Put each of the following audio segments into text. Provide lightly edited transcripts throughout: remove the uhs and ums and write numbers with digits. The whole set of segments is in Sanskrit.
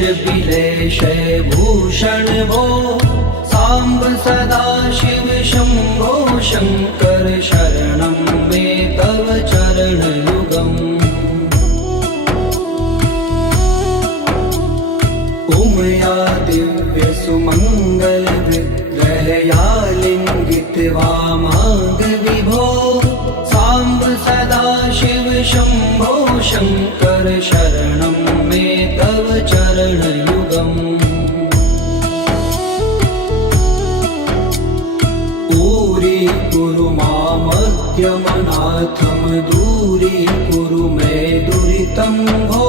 विलेशय भूषण भो साम्ब सदा शिव शंभो शंकर शरणं मे तव चरणयुगम् उमया दिव्य सुमंगल विग्रहया लिंगित वामांग विभो साम्ब सदा शिव शंभो शंकर शरणं मे तव चरणयुगम् कुरु मामद्यमनाथं दूरीकुरु मे दुरितं भो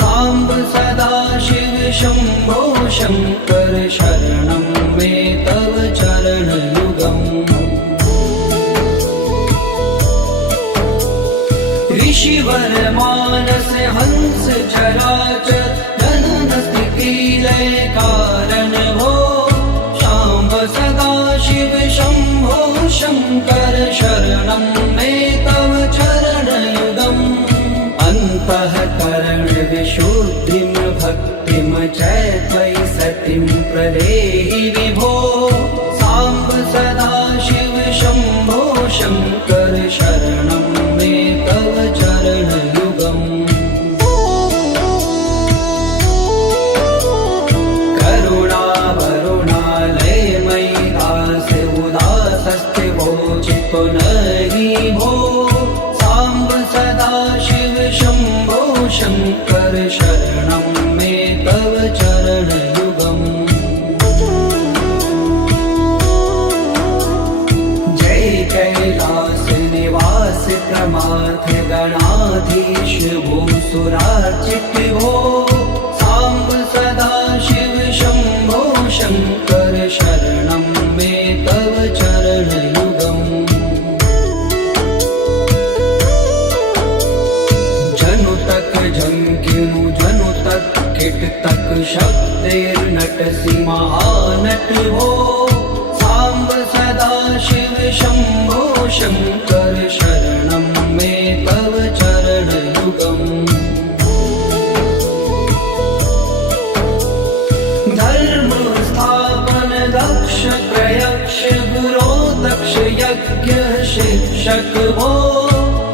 साम्ब सदा शिव शंभो शंकर शरणं मे तव चरणयुगम् ऋषिवर मानस हंस चराचर जनन स्थिति लय कारण भो शाम्ब सदा शिव शंभो शंकर शरणं मे तव चरणयुगम् अन्तःकरण विशुद्धिं भक्तिं च त्वयि सतिं प्रदेहि विभो साम्ब सदा शिव शंभो शंकर शरणं मे तव चरणयुगम् पुनरि भो साम्ब सदा शिव शंभो शंकर शरणं मे तव चरणयुगम् जय कैलास निवास प्रमाथ गणाधीश भूसुरार्चित भो साम्ब सदा शिव शंभो शंकर शरणं मे तव चरणयुगम् झंकिनु जनु तक किट तक शब्दैर्नटसि महानट भो साम्ब सदा शिव शंभो शंकर शरणं मे तव चरणयुगम् धर्म स्थापन दक्ष प्रयक्ष गुरो दक्ष यज्ञ शिक्षक भो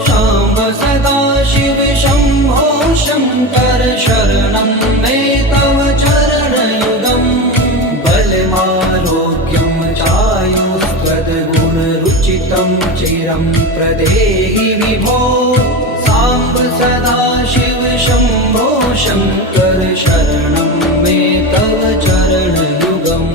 शाम्ब सदा शिव शंभो शंकर शरणं मे तव चरणयुगम् बलमारोग्यं चायुस्त्वद्गुणरुचितं चिरं प्रदेहि विभो साम्ब सदा शिव शंभो शंकर शरणं मे तव चरणयुगम्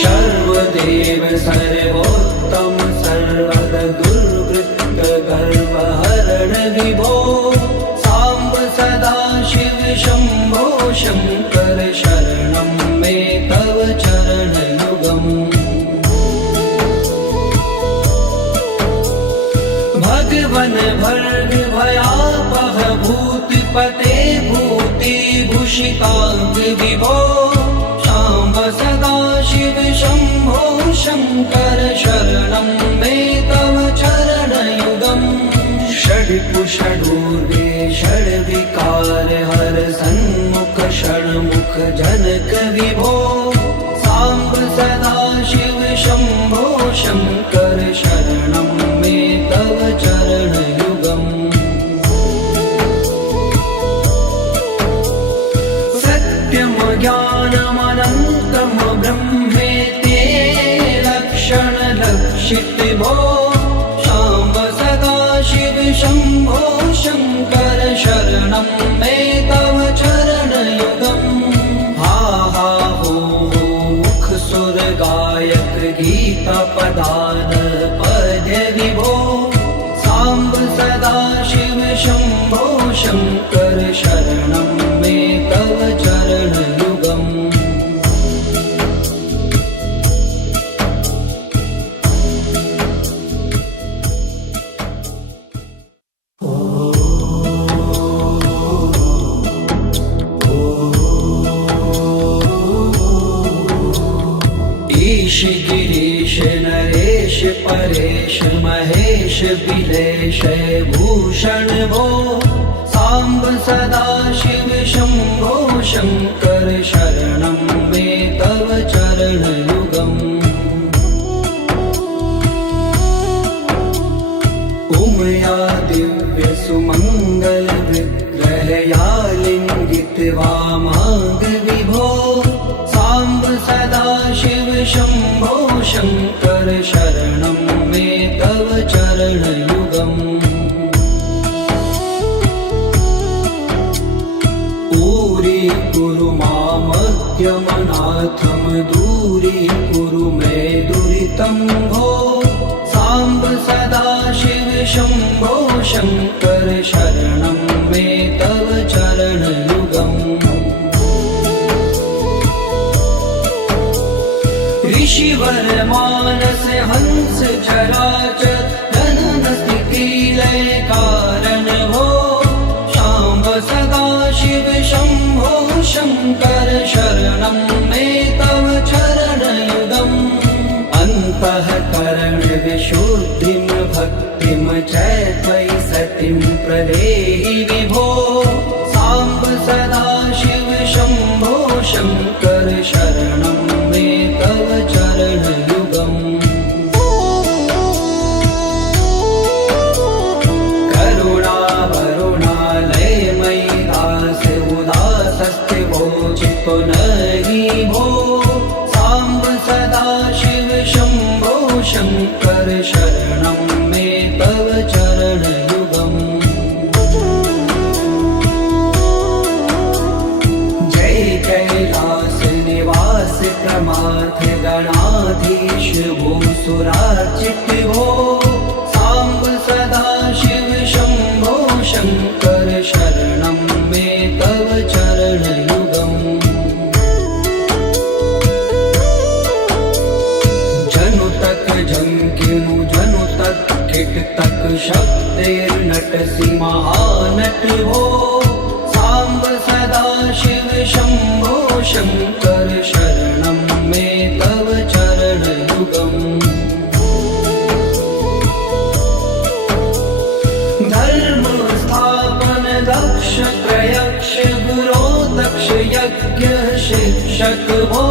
सर्वदेव सर्वोत्तम सर्वद दुर्वृत्त गर्वहरण विभो साम्ब सदा शिव शंभो शंकर शरणं मे तव चरणयुगम् भगवन भर्ग भयापह भूतिपते भूति भूषितांग विभो साम्ब सदा शिव शंभो शंकर शरणं मे तव चरणयुगम् षड्पुषडूर्वे षड्विकार हर सन्मुख षण्मुख जनक विभो साम्ब सदा शिव शंभो शंकर शरणं मे तव चरणयुगम् सत्यं ज्ञानमनन्तं ब्रह्मेति लक्षण लक्षित भो शाम्ब सदा शिव शंभो शंकर शरणं मे तव चरणयुगम् हा हा हो मुख सुर गायक गीता पदान पद्य विभो साम्ब सदा शिव शंभो शंकर शरणं मे तव चरणयुगम् विलेशय भूषण भो साम्ब सदाशिव शम्भो शङ्कर शरणं मे तव चरणयुगम् उमया दिव्य सुमङ्गल विग्रहया लिङ्गित्वा माग विभो साम्ब सदाशिव शम्भो शङ्कर शरणं मे तव चरणयुगम् दूरी मामद्यमनाथं दूरीकुरु मे दुरितं भो साम्ब सदाशिव शम्भो शङ्कर शरणं मे तव चरणयुगम् ऋषिवर मानस हंस चराचर जनन स्थिति लय कारण भो शाम्ब सदाशिव शम्भो शङ्कर शरणं मे तव चरणयुगम् अन्तःकरण विशुद्धिं भक्तिं च त्वयि सतिं प्रदेहि विभो साम्ब सदाशिव शम्भो शङ्कर शरणं मे तव चरणयुगम् चित्तो नहि भो साम्ब सदाशिव शम्भो शङ्कर शरणं मे तव चरणयुगम् जय कैलास निवास प्रमाथ गणाधीश भूसुरार्चित भो साम्ब सदाशिव शम्भो शङ्कर शरणं मे तव चरणयुगम् जंकिनु जनु तक किट तक शक्तिर्नटसि महानट भो साम्ब सदाशिव शम्भो शङ्कर शरणं मे तव चरणयुगम् धर्म स्थापन दक्ष प्रयक्ष गुरो दक्ष यज्ञ शिक्षक भो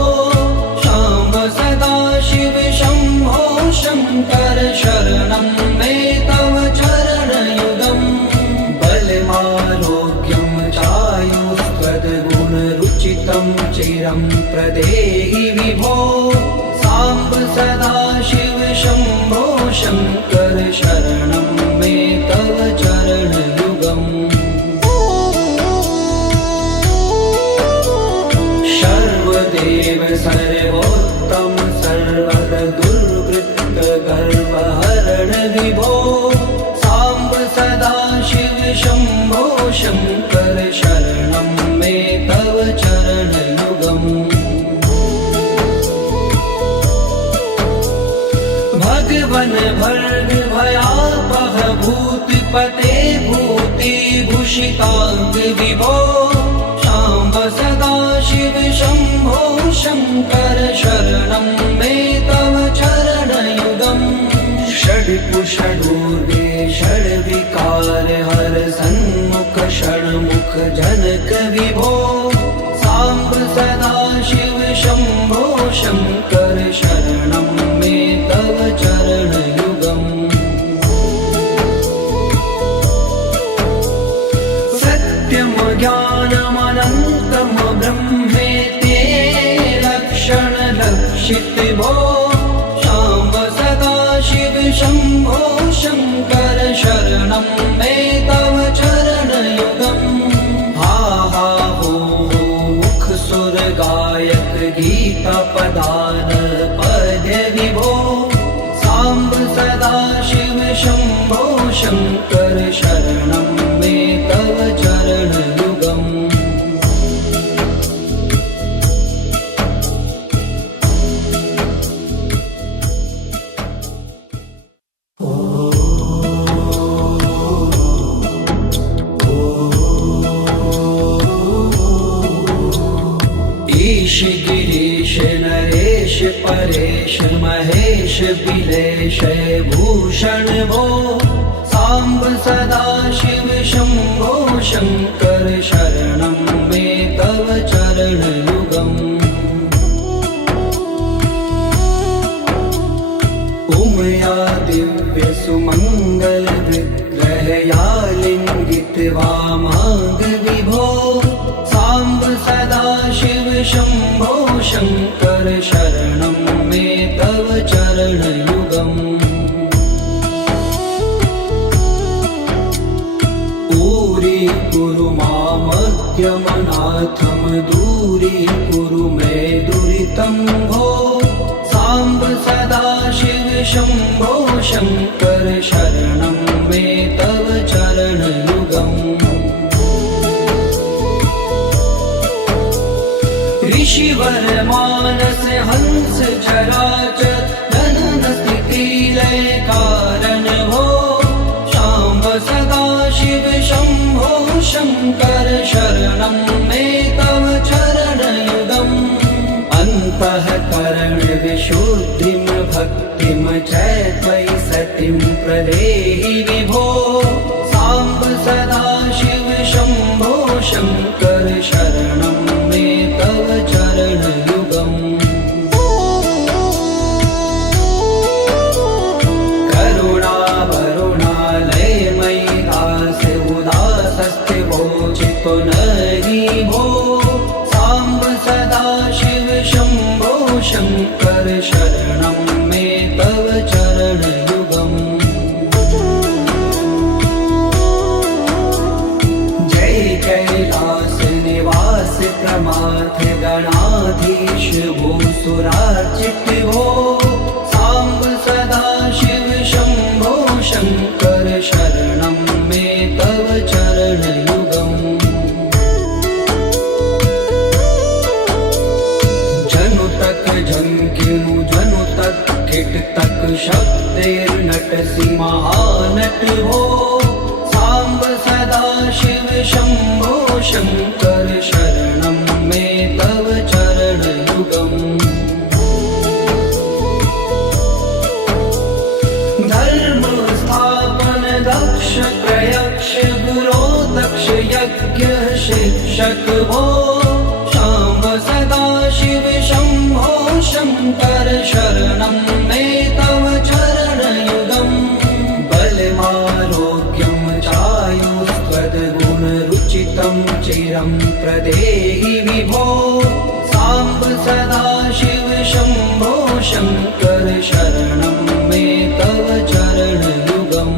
शाम्ब सदाशिव शम्भो शङ्कर शरणं मे तव चरणयुगम् बलमारोग्यं चायुस्त्वद्गुणरुचितं चिरं प्रदेहि विभो साम्ब सदाशिव शम्भो शङ्कर शरणं मे तव चरणयुगम् सर्वदेव सर्वोत्तम सर्वर दुर्वृत्त गर्वहरण विभो साम्ब सदाशिव शम्भो शङ्कर शरणं मे तव चरणयुगम् भगवन भर्ग भयापह भूतिपते भूतिभूषिताङ्ग विभो साम्ब सदाशिव शम्भो शङ्कर शरणं मे तव चरणयुगम् षड्पुषडूर्वे षड्विकार हर सन्मुख षण्मुख जनक विभो साम्ब सदाशिव शम्भो शङ्कर शरणं मे तव चरणयुगम् सत्यं ज्ञानमनन्तं ब्रह्मेति लक्षणलक्षित भो साम्ब सदाशिव शम्भो शङ्कर शरणं मे तव चरणयुगम् हा हा हो मुख सुर गायक गीता पदान पद्य विभो साम्ब सदाशिव शम्भो शङ्कर शरणं मे तव चरणयुगम् ईश गिरीश नरेश परेश महेश बिलेश भूषण भो सांब सदा शिव शंभो शंकर शरणं मे तव चरणयुगम् उमया दिव्य सुमंगल विग्रहया लिंगित वामांग विभो सांब सदा शिव शंभो शंकर शरणं मे तव चरणयुगम् दूरी मामज्ञमनाथं दूरीकुरु मे दुरितं भो सांब सदा शिव शंभो शंकर शरणं मे तव चरणयुगम् ऋषिवर मानस हंस चराचर जनन स्थिति लय कारण भो सांब सदा शिव शंभो शंकर शरणं मे तव चरणयुगम् अन्तःकरण विशुद्धिं भक्तिं च त्वयि सतिं प्रदेहि विभो सांब सदा शिव शंभो शंकर शरणं मे तव चरणयुगम् चितो नरि भो सांब सदा शिव शंभो शंकर शरणं मे तव चरणयुगम् जय कैलास निवास प्रमाथ गणाधीश भूसुरार्चित भो सांब सदा शिव शंभो शंकर शरणं मे तव चरणयुगम् जनु तक झंकिनु जनु तक किट तक शब्देर्नटसि महानट हो सांब सदा शिव शंभो शंकर शरणं मे तव चरणयुगम् धर्म स्थापन दक्ष प्रयक्ष गुरो दक्ष यज्ञ शिक्षक भो सांब सदा शिव शंभो शंकर शरणं मे तव चरणयुगम् बलमारोग्यं चायुस्त्वद्गुणरुचितं चिरं प्रदेहि विभो सांब सदा शिव शंभो शंकर शरणं मे तव चरणयुगम्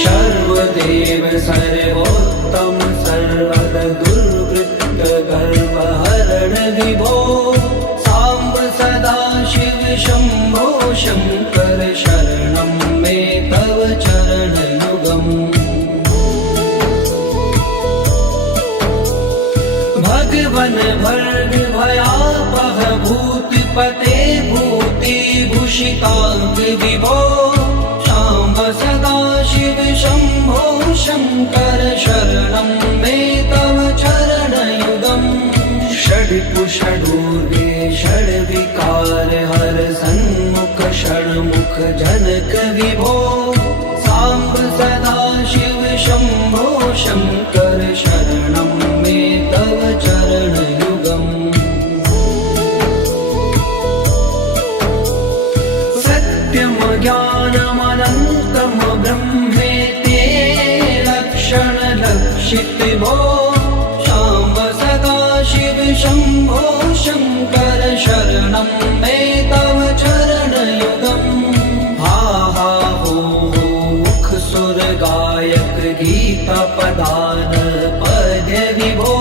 सर्वदेव सर्वोत्तम सर्वद दुर्वृत्त गर्वहरण विभो सांब सदा शिव शंभो शंकर शरणं मे तव चरणयुगम् भगवन भर्ग भयापह भूतिपते भूतिभूषितांग विभो सांब सदा शिव शंभो शंकर शरणं मे तव चरणयुगम् षड्कुषडूर्वे षड्विकार हर सन्मुख षण्मुख जनक विभो सांब सदा शिव शंभो शंकर शरणं मे तव चरणयुगम् सत्यं ज्ञानमनन्तं ब्रह्मेति लक्षण लक्षित भो सांब सदा शिव शंभो शंकर शरणं मे तव चरणयुगम् हा हा हो मुख सुर गायक गीता पदान पद्य विभो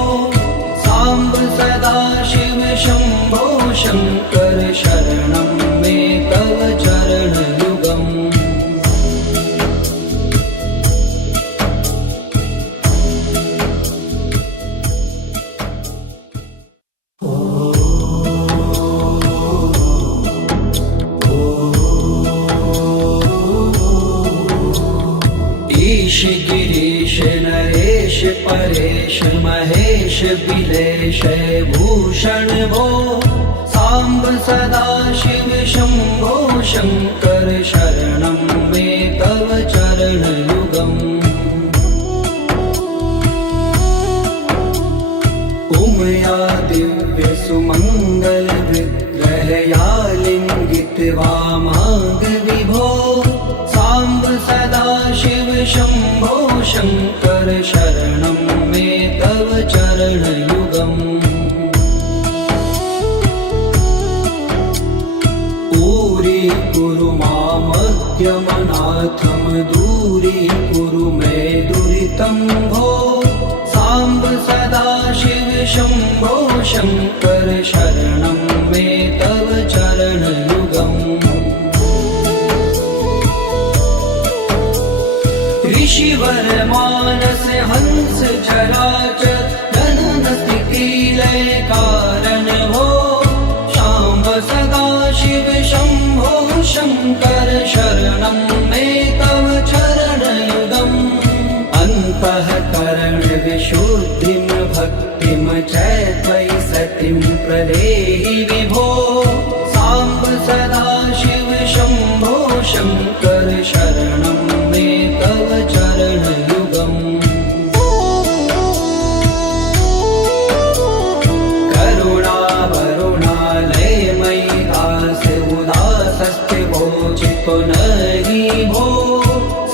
सांब सदा शिव शंभो शंकर शरणं मे तव चरणयुगम् गिरीश नरेश परेश महेश बिलेश भूषण भो सांब सदा शिव शंभो शंकर शरणं मे तव चरणयुगम् उमया दिव्य सुमंगल विग्रहया लिंगित वामांग विभो सांब सदा शिव शंभो शंकर शरणं मे तव चरणयुगम् कुरु मामद्यमनाथं दूरीकुरु मे दुरितं भो सांब सदा शिव शंभो शंकर शरणं मे तव चरणयुगम् ऋषिवर मानस हंस चराचर जनन स्थिति लय कारण भो सांब सदा शिव शंभो शंकर शरणं मे तव चरणयुगम् अन्तःकरण विशुद्धिं भक्तिं च त्वयि सतिं प्रदेहि विभो सांब सदा शिव शंभो शंकर शरणं मे तव चरणयुगम् नहि भो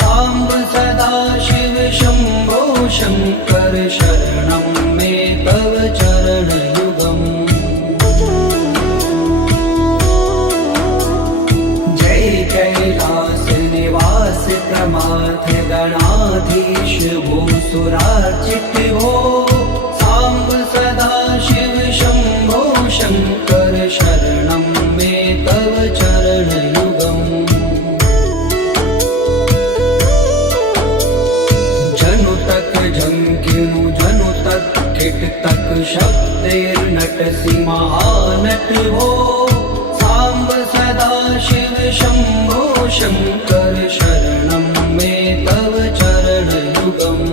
सांब सदा शिव शंभो शंकर शरणं मे तव चरणयुगम् जय कैलास निवास प्रमाथ गणाधीश भूसुरार्चित भो सांब सदा शिव शंभो शंकर शरणं मे तव चरणयुगम् झंकिनु जनु तक किट तक शब्दैर्नटसि महानट भो सांब सदा शिव शंभो शंकर शरणं मे तव चरणयुगम्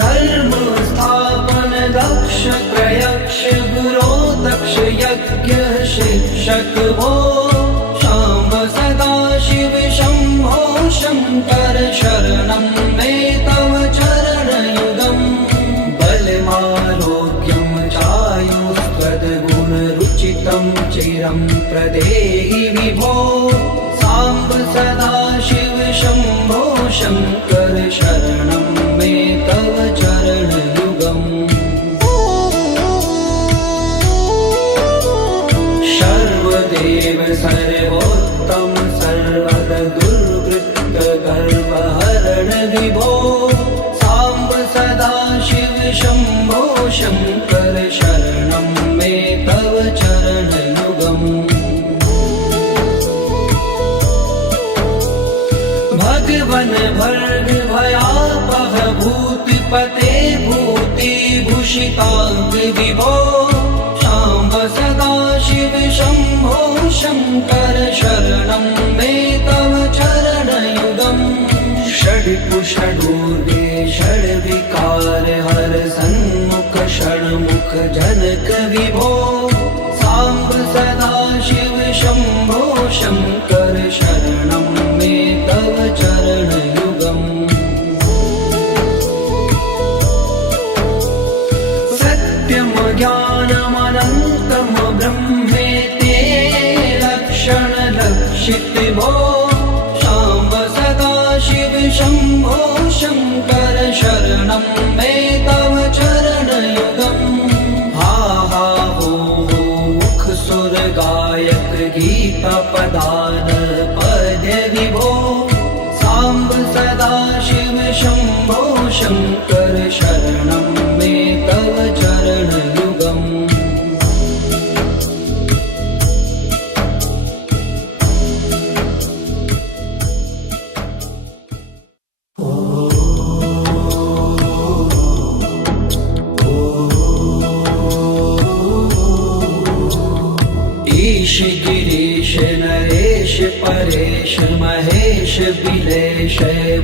धर्म स्थापन दक्ष प्रयक्ष गुरो दक्ष यज्ञ शिक्षक भो सांब सदा शिव शंभो शंकर शरणं मे तव चरणयुगम् बलमारोग्यं चायुस्त्वद्गुणरुचितं चिरं प्रदेहि विभो सांब सदा शिव शंभो शंकर शरणं मे तव चरणयुगम् सर्वदेव सर्वोत्तम सर्वद दुर्वृत्त गर्वहरण विभो सांब सदा शिव शंभो शंकर शरणं मे तव चरणयुगम् भगवन भर्ग भयापह भूतिपते भूतिभूषितांग विभो सांब सदा शिव शंभो शंकर शरणं मे तव चरणयुगम् षड्कुषडूर्वे षड्विकार हर सन्मुख षण्मुख जनक विभो सांब सदा शिव शंभो शंकर शरणं मे तव चरणयुगम् सत्यं ज्ञानमनन्तं ब्रह्मेति लक्षण लक्षित भो सांब सदा शिव शंभो शंकर शरणं मे तव चरणयुगम् हा हा हो मुख सुर गायक गीता पदान पद्य विभो सांब सदा शिव शंभो शंकर शरणं मे तव चरणयुगम् महेश बिलेश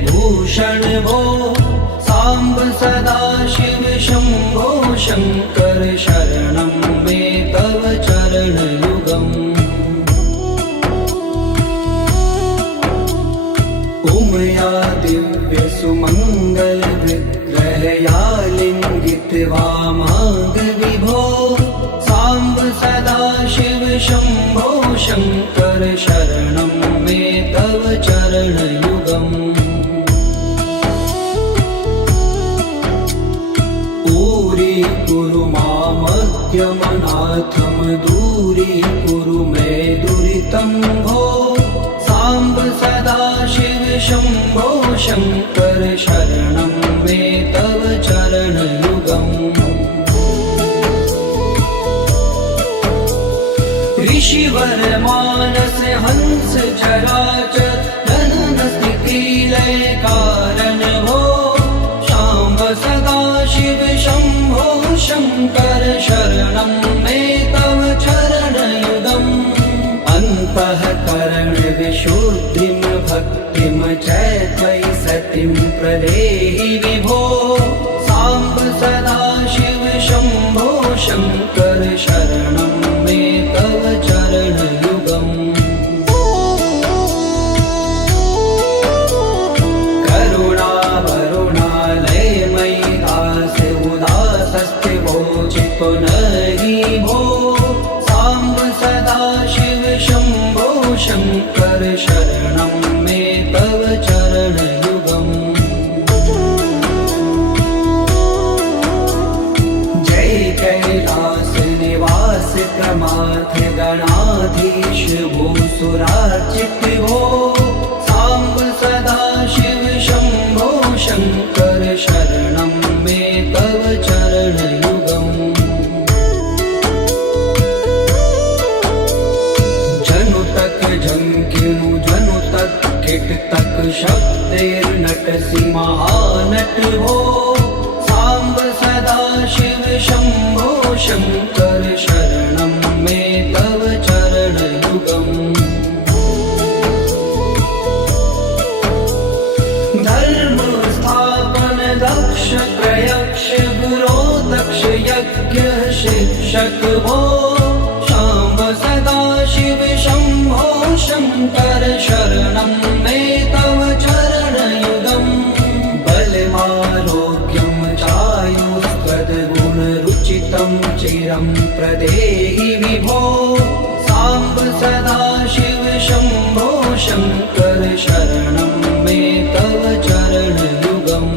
भूषण भो सांब सदा शिव शंभो शंकर शरणं मे तव चरण युगम् उमया दिव्य सुमंगल विग्रहया लिंगित वामांग विभो सांब सदा शिव शंभो शंकर शरणं मे तव चरण युगम् ऊरी कुरु मामज्ञमनाथम दूरी कुरु मे दुरितं भो सांब सदा शिव शंभो शंकर शरणं मे तव चरण युगम् ऋषिवर मानस हंस चराचर जनन स्थिति लय कारण भो शाम्ब सदा शिव शंभो शंकर शरणं मे तव चरण युगम् अन्तःकरण विशुद्धिं भक्तिं च त्वयि सतिं प्रदेहि विभो सांब सदा शिव शंभो शंकर शरणं मे तव चरण युगम् करुणा वरुणालय मयि दास उदासस्थिवो चित्तो नहि भो सांब सदा शिव शंभो शंकर शरणं मे तव चरण युगम् जय कैलास निवास प्रमाथ गणाधीश भूसुरार्चित भो सांब सदा शिव शंभो शंकर शरणं मे तव चरण युगम् जनु तक झंकिनु जनु तक किट तक शब्दैर्नटसि महानट भो सांब सदा शिव शंभो शंकर शरणं मे तव चरण युगम् धर्म स्थापन दक्ष प्रयक्ष गुरो दक्ष यज्ञ शिक्षक भो शाम्ब सदा शिव शंभो शंकर शरणं मे तव चरण युगम् बलमारोग्यं चायुस्त्वद्गुणरुचितं चिरं प्रदेहि विभो सांब सदा शिव शंभो शंकर शरणं मे तव चरण युगम्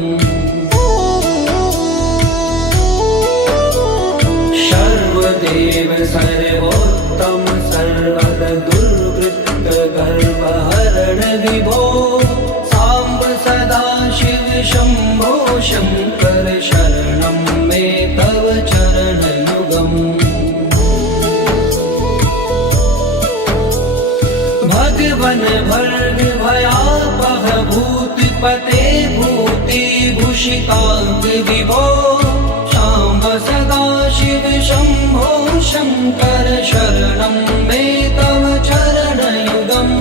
सर्वदेव सर्वोत्तम सर्वद दुर्वृत्त गर्वहरण विभो सांब सदा शिव शंभो शंकर शरणं मे तव चरण युगम् भगवन भर्ग भयापह भूतपते भूति भूषितांग विभो शाम्ब सदा शिव शंभो शंकर शरणं मे तव चरण युगम्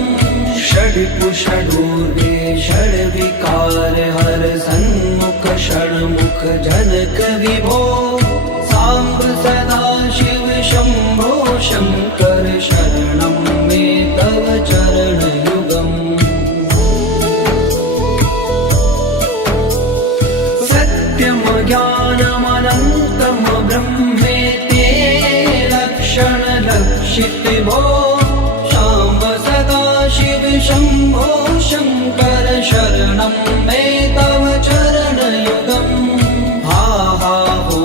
षड्पुषडूर्वे षड्विकार हर सन्मुख षण्मुख जनक विभो सांब सदा शिव शंभो शंकर शरणं मे तव चरण युगम् सत्यम ज्ञानमनन्तं ब्रह्मेति लक्षण लक्षित भो शाम्ब सदा शिव शंभो शंकर शरणं मे तव चरण युगम् हा हा हो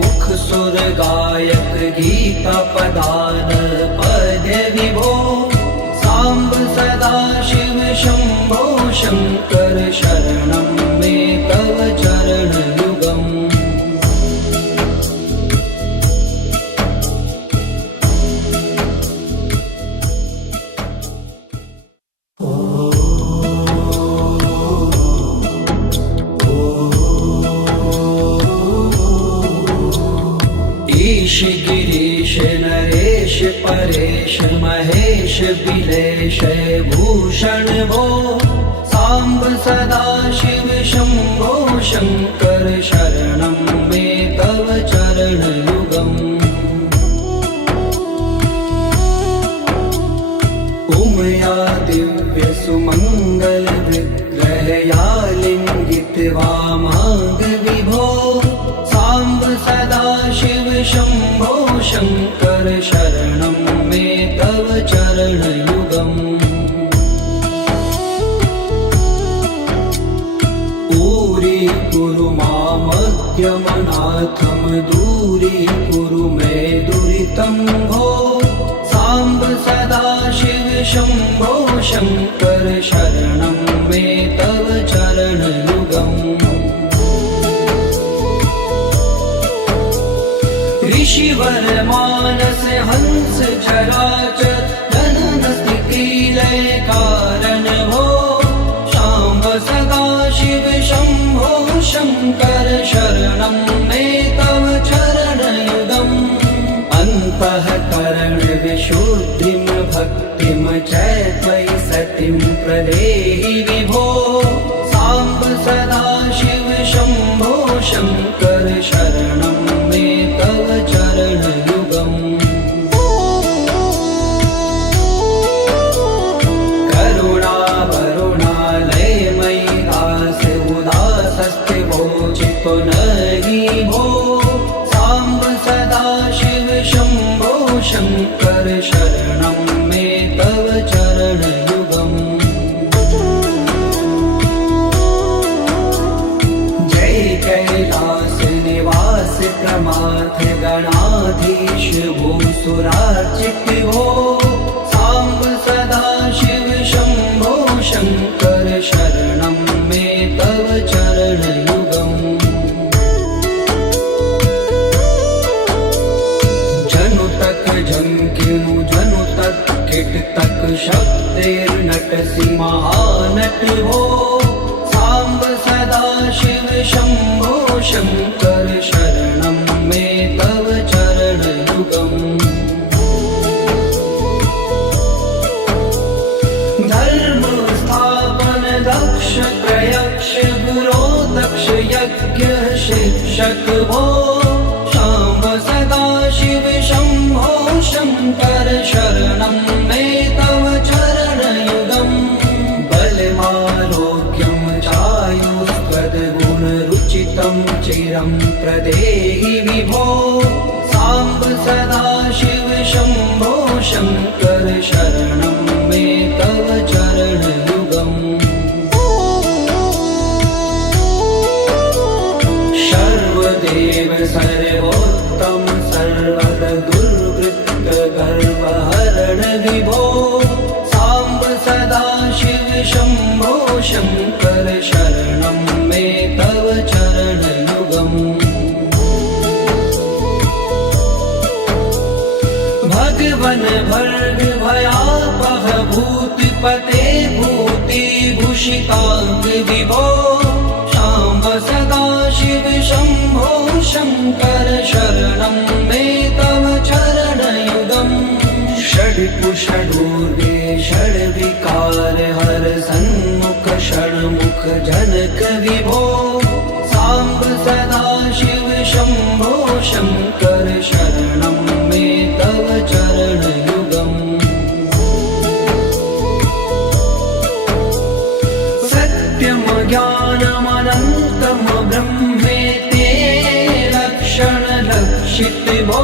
मुख सुर गायक गीता पदान पद्य विभो सांब सदा शिव शंभो शंकर शरणं मे तव चरण युगम् ईश गिरीश नरेश परेश महेश विलेशय भूषण भो साम्ब सदाशिव शम्भो शङ्कर शरणं मे तव चरणयुगम् उमया दिव्य सुमङ्गल विग्रहया लिङ्गित वामाङ्ग विभो साम्ब सदाशिव शम्भो शङ्कर शरणं मे तव चरणयुगम् दूरी मामज्ञमनाथं दूरीकुरु मे दुरितं भो साम्ब सदाशिव शम्भो शङ्कर शरणं मे तव चरणयुगम् ऋषिवर मानस हंस चराचर जनन स्थिति लय कारण भो शाम्ब सदाशिव शम्भो शङ्कर शरणं मे तव चरणयुगम् अन्तःकरण विशुद्धिं भक्तिं च त्वयि सतिं प्रदेहि विभो साम्ब सदाशिव शम्भो शङ्कर शरणं मे तव चरणयुगम् पुनरि भो साम्ब सदाशिव शम्भो शङ्कर शरणं मे तव चरणयुगम् जय कैलास निवास प्रमाथ गणाधीश भूसुरार्चित भो साम्ब सदाशिव शम्भो शङ्कर शरणं मे तव चरणयुगम् झंकिनु जनु तक किट तक शब्देर्नटसि महानट हो साम्ब सदाशिव शम्भो शङ्कर शरणं मे तव चरणयुगम् धर्म स्थापन दक्ष प्रयक्ष गुरो दक्ष यज्ञ शिक्षक भो शाम्ब सदाशिव शम्भो शङ्कर शरणं मे तव चरणयुगम् बलमारोग्यं चायुष्पदगुणरुचितं चिरं प्रदेहि विभो साम्ब सदाशिव शम्भो शङ्कर शरणं मे तव चरणयुगम् सर्वदेव सर्वोत्तम सर्वद दुर्वृत्त गर्वहरण विभो साम्ब सदाशिव शम्भो शङ्कर शरणं मे तव चरणयुगम् भगवन् भर्ग भयापह भूतिपते भूतिभूषिताङ्ग विभो साम्ब सदाशिव शम्भो शङ्कर शरणं मे तव चरणयुगम् षड्कुषडूर्वे षड्विकार हर सन्मुख षण्मुख जनक विभो साम्ब सदाशिव शम्भो शङ्कर शरणं मे तव चरणयुगम् सत्यं ज्ञानमनन्तं ब्रह्मेति लक्षणलक्षित भो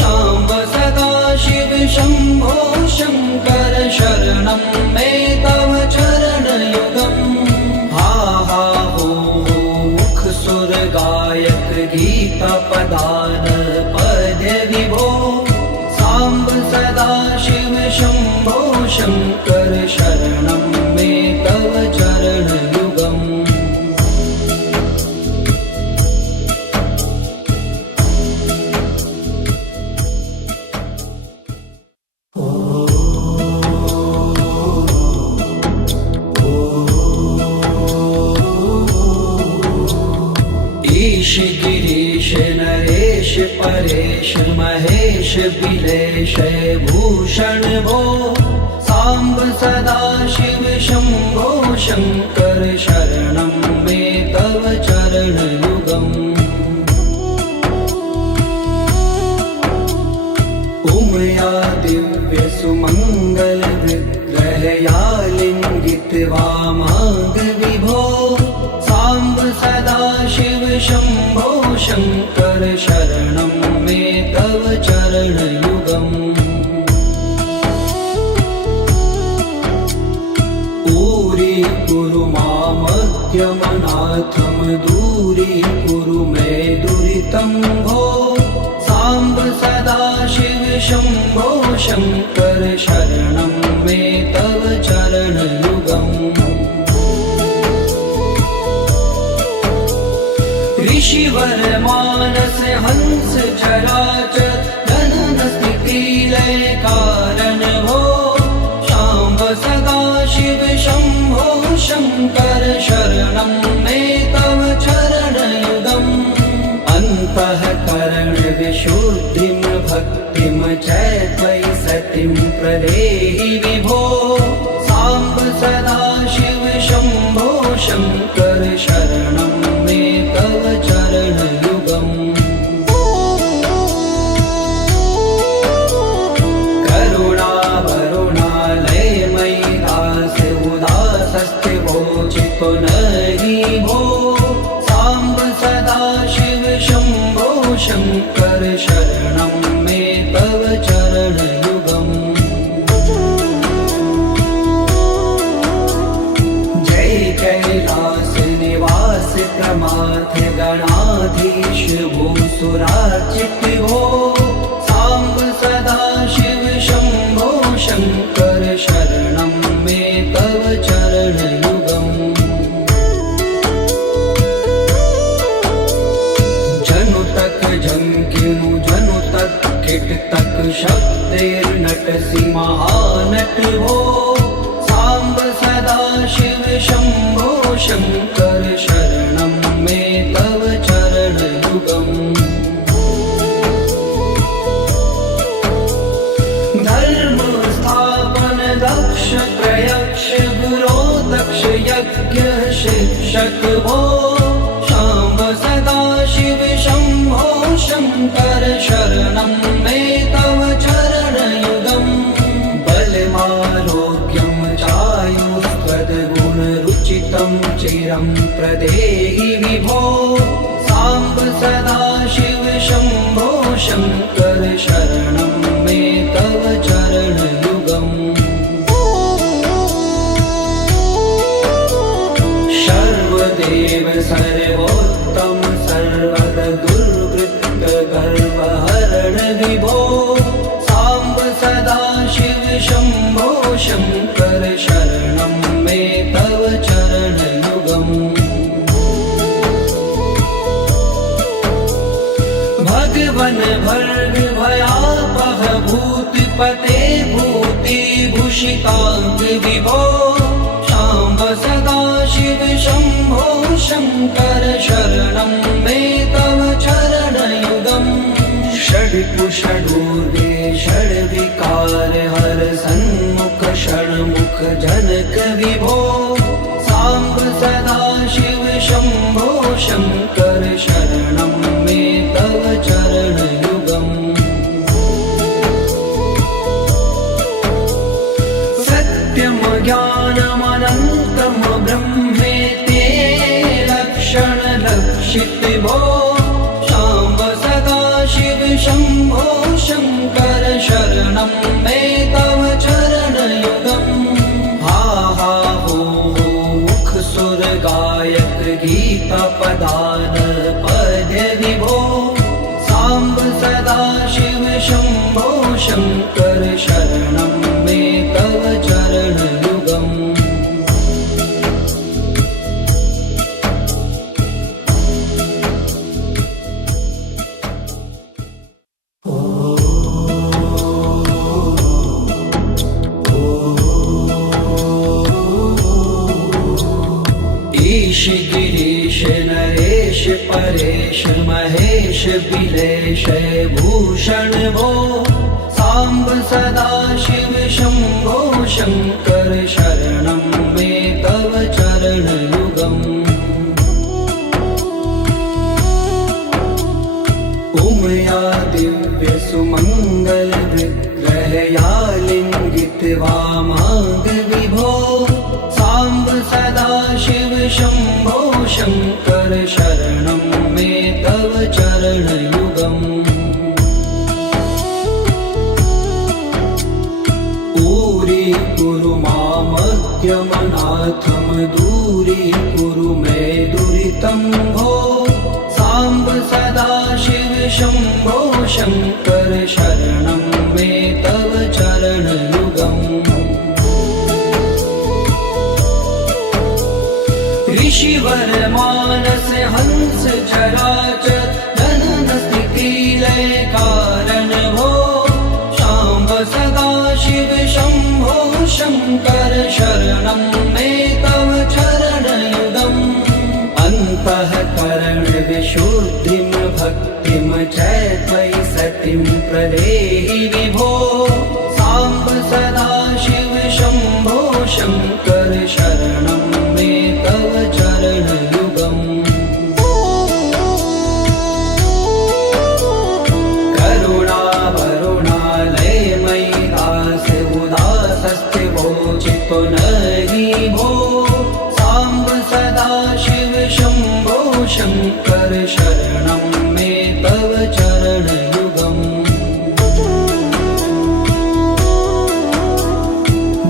शाम्ब सदाशिव शम्भो शङ्कर शरणं मे तव चरणयुगम् हा हा हो मुख सुर गायक गीता पदान पद्य विभो साम्ब सदाशिव शम्भो शङ्कर शरणं मे तव चरणयुगम् परेश महेश बिलेश भूषण भो सांब सदा शिव शंभो शंकर शरणं मे तव चरणयुगम् उमया दिव्य सुमंगल विग्रहया लिंगित वामांग विभो सांब सदा शिव शंभो शंकर शरणं मे तव चरणयुगम् कुरु मामद्यमनाथं दूरीकुरु मे दुरितं भो सांब सदा शिव शंभो शंकर शरणं मे तव चरणयुगम् ऋषिवर मानस हंस चराचर जनन स्थिति लय कारण भो सांब सदा शिव शंभो शंकर शरणं मे तव चरणयुगम् अन्तःकरण विशुद्धिं भक्तिं च त्वयि सतिं प्रदेहि विभो सांब सदा शिव शंभो शंकर शरणं मे तव चरणयुगम् पुनरि भो सांब सदा शिव शंभो शंकर शरणं मे तव चरणयुगम् जय कैलास निवास प्रमाथ गणाधीश भूसुरार्चित भो सांब सदा शिव शंभो शंकर शरणं मे तव चरणयुगम् जंकिनु जनु तक किट तक शब्देर्नटसि महानट हो सांब सदा शिव शंभो शंकर शरणं मे तव चरणयुगम् धर्म स्थापन दक्ष प्रयक्ष गुरो दक्ष यज्ञ शिक्षक भो सांब सदा शिव शंभो शंकर शरणं मे तव चरणयुगम् बलमारोग्यं चायुस्त्वद्गुणरुचितं चिरं प्रदेहि विभो सांब सदा शिव शंभो शंकर शरणं मे तव चरणयुगम् सर्वदेव सर्वोत्तम सर्वद दुर्वृत्त गर्वहरण विभो सांब सदा शिव शंभो शंकर शरणं मे तव चरणयुगम् भगवन भर्ग भयापह भूतिपते भूतिभूषितांग विभो सांब सदा शिव शंभो शंकर शरणं मे तव चरणयुगम् षड्कुषडूर्वे षड्विकार हर सन्मुख षण्मुख जनक विभो सांब सदा शिव शंभो शंकर शरणं मे तव चरणयुगम् सत्यं ज्ञानमनन्तं ब्रह्मेति लक्षण लक्षित भो सांब सदा शिव शंभो शंकर शरणं मे तव चरणयुगम् हा हा हो मुख सुर गायक गीता पदान पद्य विभो सांब सदा शिव शंभो शंकर शरणं मे तव चरणयुगम् ईश गिरीश नरेश परेश महेश बिलेश भूषण भो सांब सदा शिव शंभो शंकर शरणं मे तव चरणयुगम् उमया दिव्य सुमंगल विग्रहया लिंगित वामांग विभो सांब सदा शिव शंभो शंकर शरणं मे तव चरणयुगम् कुरु मामज्ञमनाथम दूरी कुरु मे दुरितं भो सांब सदा शिव शंभो शंकर शरणं मे तव चरणयुगम् ऋषिवर मानस हंस चराचर जनन स्थिति लय कारण भो सांब सदा शिव शंभो शंकर शरणं मे तव चरणयुगम् अन्तःकरण विशुद्धिं भक्तिं च त्वयि सतिं प्रदेहि विभो सांब सदा शिव शंभो शंकर शरणं मे तव चरणयुगम् चितो नहि भो सांब सदा शिव शंभो शंकर शरणं मे तव चरणयुगम्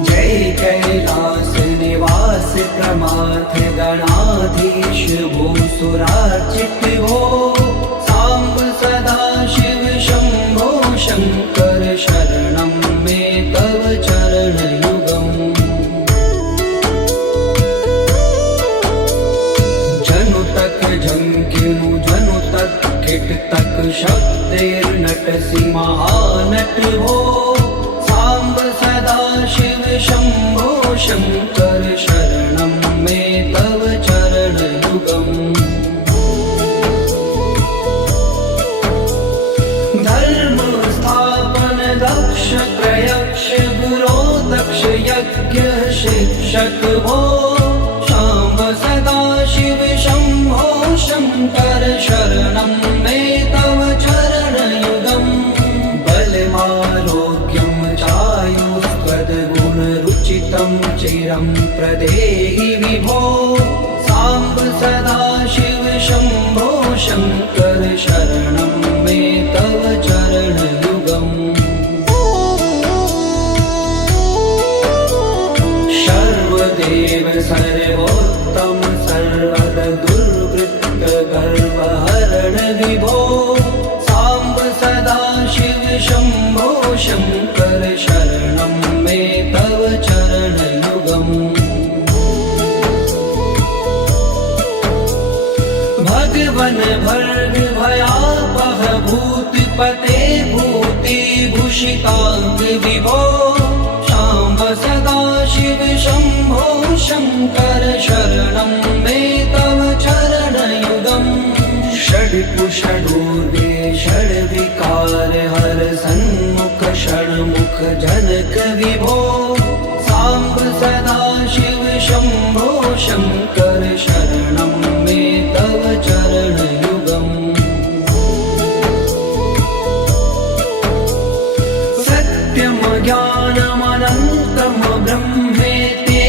जय कैलास निवास प्रमाथ गणाधीश भूसुरार्चित भो सांब सदा शिव शंभो शंकर शरणं मे तव चरणयुगम् जनु तक झंकिनु जनु तक किट तक शब्दैर्नटसि महानट हो सांब सदा शिव शंभो शंकर शरणं मे तव चरणयुगम् धर्म स्थापन दक्ष प्रयक्ष गुरो दक्ष यज्ञ शिक्षक भो सांब सदा शिव शंभो शंकर शरणं मे तव चरणयुगम् बलमारोग्यं चायुष्पदगुणरुचितं चिरं प्रदेहि विभो सांब सदा शिव शंभो शंकर शरणं मे तव चरणयुगम् सर्वदेव सर्वोत्तम सर्वद दुर्वृत्त गर्वहरण विभो सांब सदा शिव शंभो शंकर शरणं मे तव चरणयुगम् भगवन भर्ग भयापह भूतिपते भूतिभूषितांग विभो सांब सदा शिव शंभो शंकर शरणं मे तव चरणयुगम् षड्कुषडूर्वे षड्विकार हर सन्मुख षण्मुख जनक विभो सांब सदा शिव शंभो शंकर शरणं मे तव चरणयुगम् सत्यम ज्ञानमनन्तं ब्रह्मेति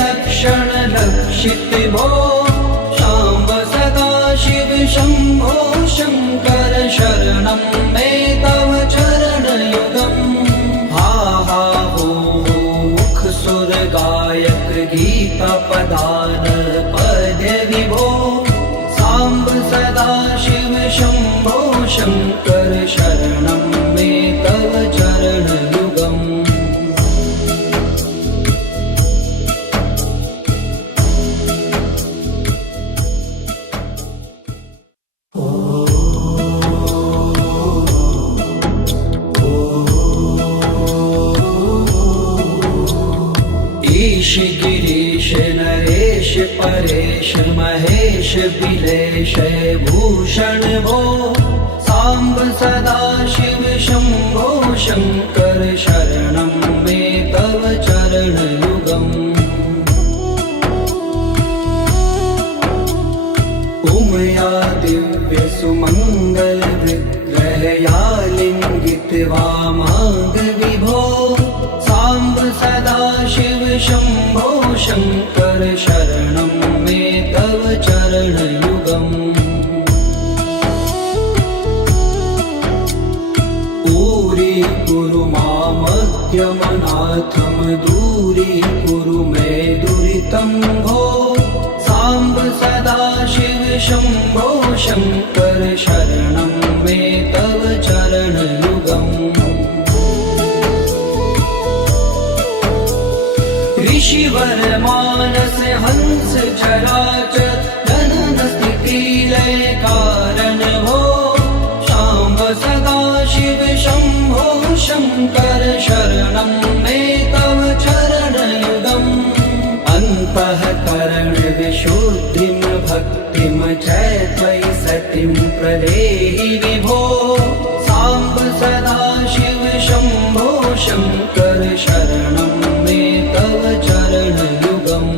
लक्षण लक्षित भो सांब सदा शिव शंभो शंकर शरणं मे तव चरणयुगम् हा हा हो मुख सुर गायक गीता पदान पद्य विभो सांब सदा शिव शंभो शंकर शरणं मे तव चरणयुगम् ईश गिरीश नरेश परेश महेश बिलेश भूषण भो सांब सदा शिव शंभो शंकर शरणं मे तव चरण युगम् उमया दिव्य सुमंगल विग्रहया लिंगित वामांग विभो सांब सदा शिव शंभो शंकर शरणं मे तव चरण युगम् पूरी कुरु मामज्ञमनाथम दूरी कुरु मे दुरितं भो सांब सदा शिव शंभो शंकर शरणं मे तव चरण युगम् ऋषिवर मानस हंस चराचर जनन स्थिति लय कारण भो सांब सदा शिव शंभो शंकर शरणं मे तव चरण युगम् अन्तःकरण विशुद्धिं भक्तिं च त्वयि सतिं प्रदेहि विभो सांब सदा शिव शंभो शंकर शरणं मे तव चरण युगम्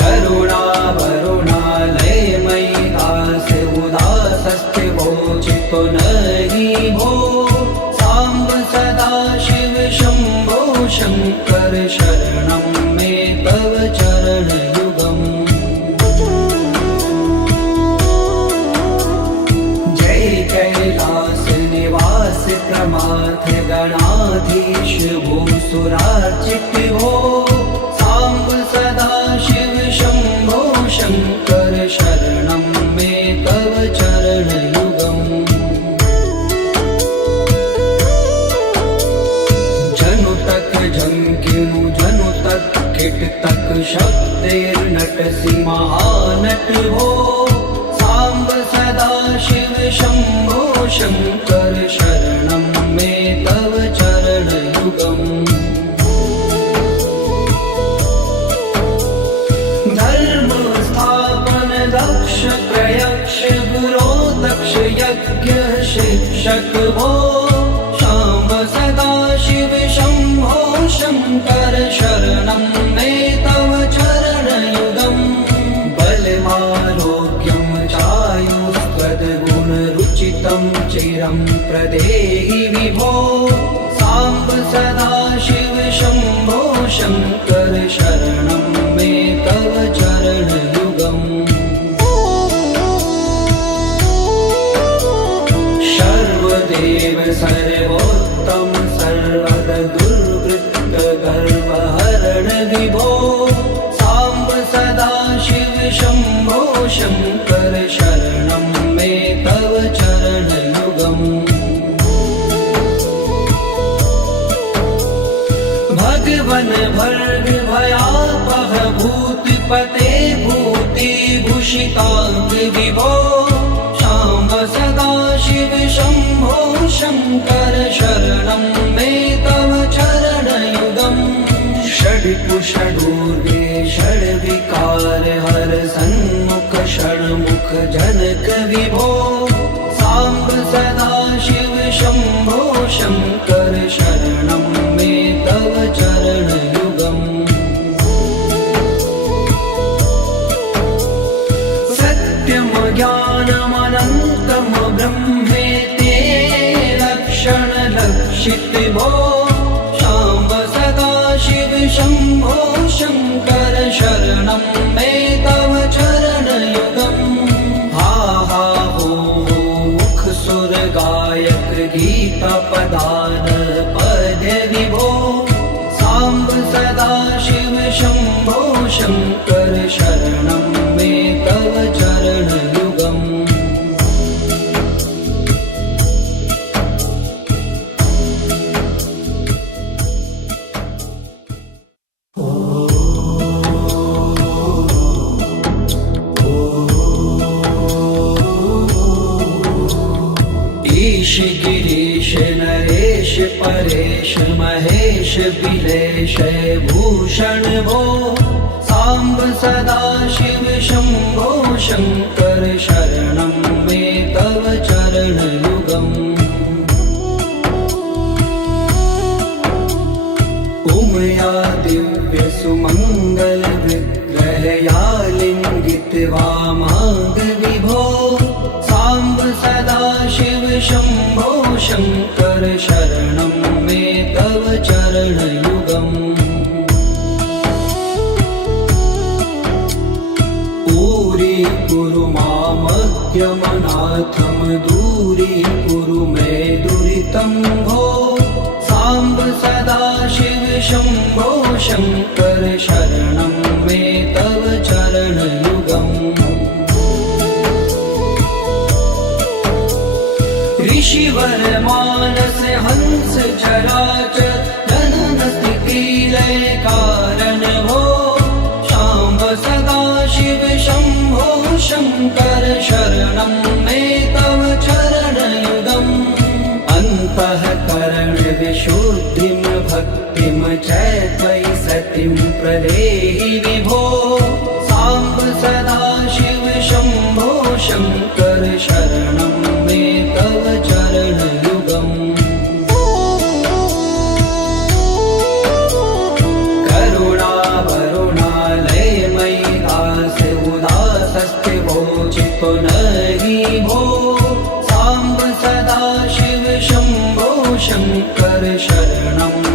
करुणा वरुणालय मयि दास उदासस्ते वोचितो नहि भो सांब सदा शिव शंभो शंकर शरणं मे तव चरण युगम् जय कैलास निवास प्रमाथ गणाधीश भूसुरार्चित भो सांब सदा शिव शंभो शंकर शरणं मे तव चरण युगम् जनु तक झंकिनु जनु तक किट तक शब्देर्नटसि महानट हो सांब सदा शिव शंभो शंकर शरणं मे तव चरण युगम् धर्म स्थापन दक्ष प्रयक्ष गुरो दक्ष यज्ञ शिक्षक भो सांब सदा शिव शंभो शंकर शरणं मे तव चरण युगम् बलमारोग्यं चायुस्त्वद्गुणरुचितं चिरं प्रदेहि विभो सांब सदा शिव शंभो शंकर शरणं मे तव चरण युगम् सर्वदेव सर्वोत्तम सर्वद दुर्वृत्त गर्वहरण विभो सांब सदा शिव शंभो शंकर शरणं मे तव चरण युगम् भगवन भर्ग भयापह भूतिपते भूति भूषितांग विभो सांब सदा शिव शंभो शंकर शरणं मे तव चरण युगम् षड्कुषडूर्वे षड्विकार हर सन्मुख षण्मुख जनक विभो सांब सदा शिव शंभो शंकर शरणं मे तव चरण युगम् सत्यम ज्ञानमनन्तम ब्रह्मेते लक्षण लक्षित भो सांब सदा शिव शंभो शंकर शरणं मे तव चरण युगम् हा हा हो मुख सुर गायक गीता पदान पद विभो सांब सदा शिव शंभो शंकर शरणं मे तव चरण युगम् गिरीश नरेश परेश महेश बिलेश भूषण भो साम्ब सदाशिव शम्भो शङ्कर शरणं मे तव चरणयुगम् उमया दिव्य सुमङ्गल विग्रहया लिङ्गित वामाङ्ग विभो साम्ब सदाशिव शम्भो शङ्कर शरणं मे तव चरणयुगम् दूरी मामज्ञमनाथं दूरीकुरु मे दुरितं भो साम्ब सदाशिव शम्भो शङ्कर शरणं मे तव चरणयुगम् ऋषिवर मानस हंस चराचर जनन स्थिति लय कारण भो शाम्ब सदाशिव शम्भो शङ्कर शरणं मे तव चरणयुगम् अन्तःकरण विशुद्धिं भक्तिं च त्वयि सतिं प्रदेहि विभो साम्ब सदाशिव शम्भो शङ्कर शरणं मे तव चरणयुगम् करुणावरुणालयमयि दास उदासस्ते वोचितो नहि भो साम्ब सदाशिव शम्भो शङ्कर शरणं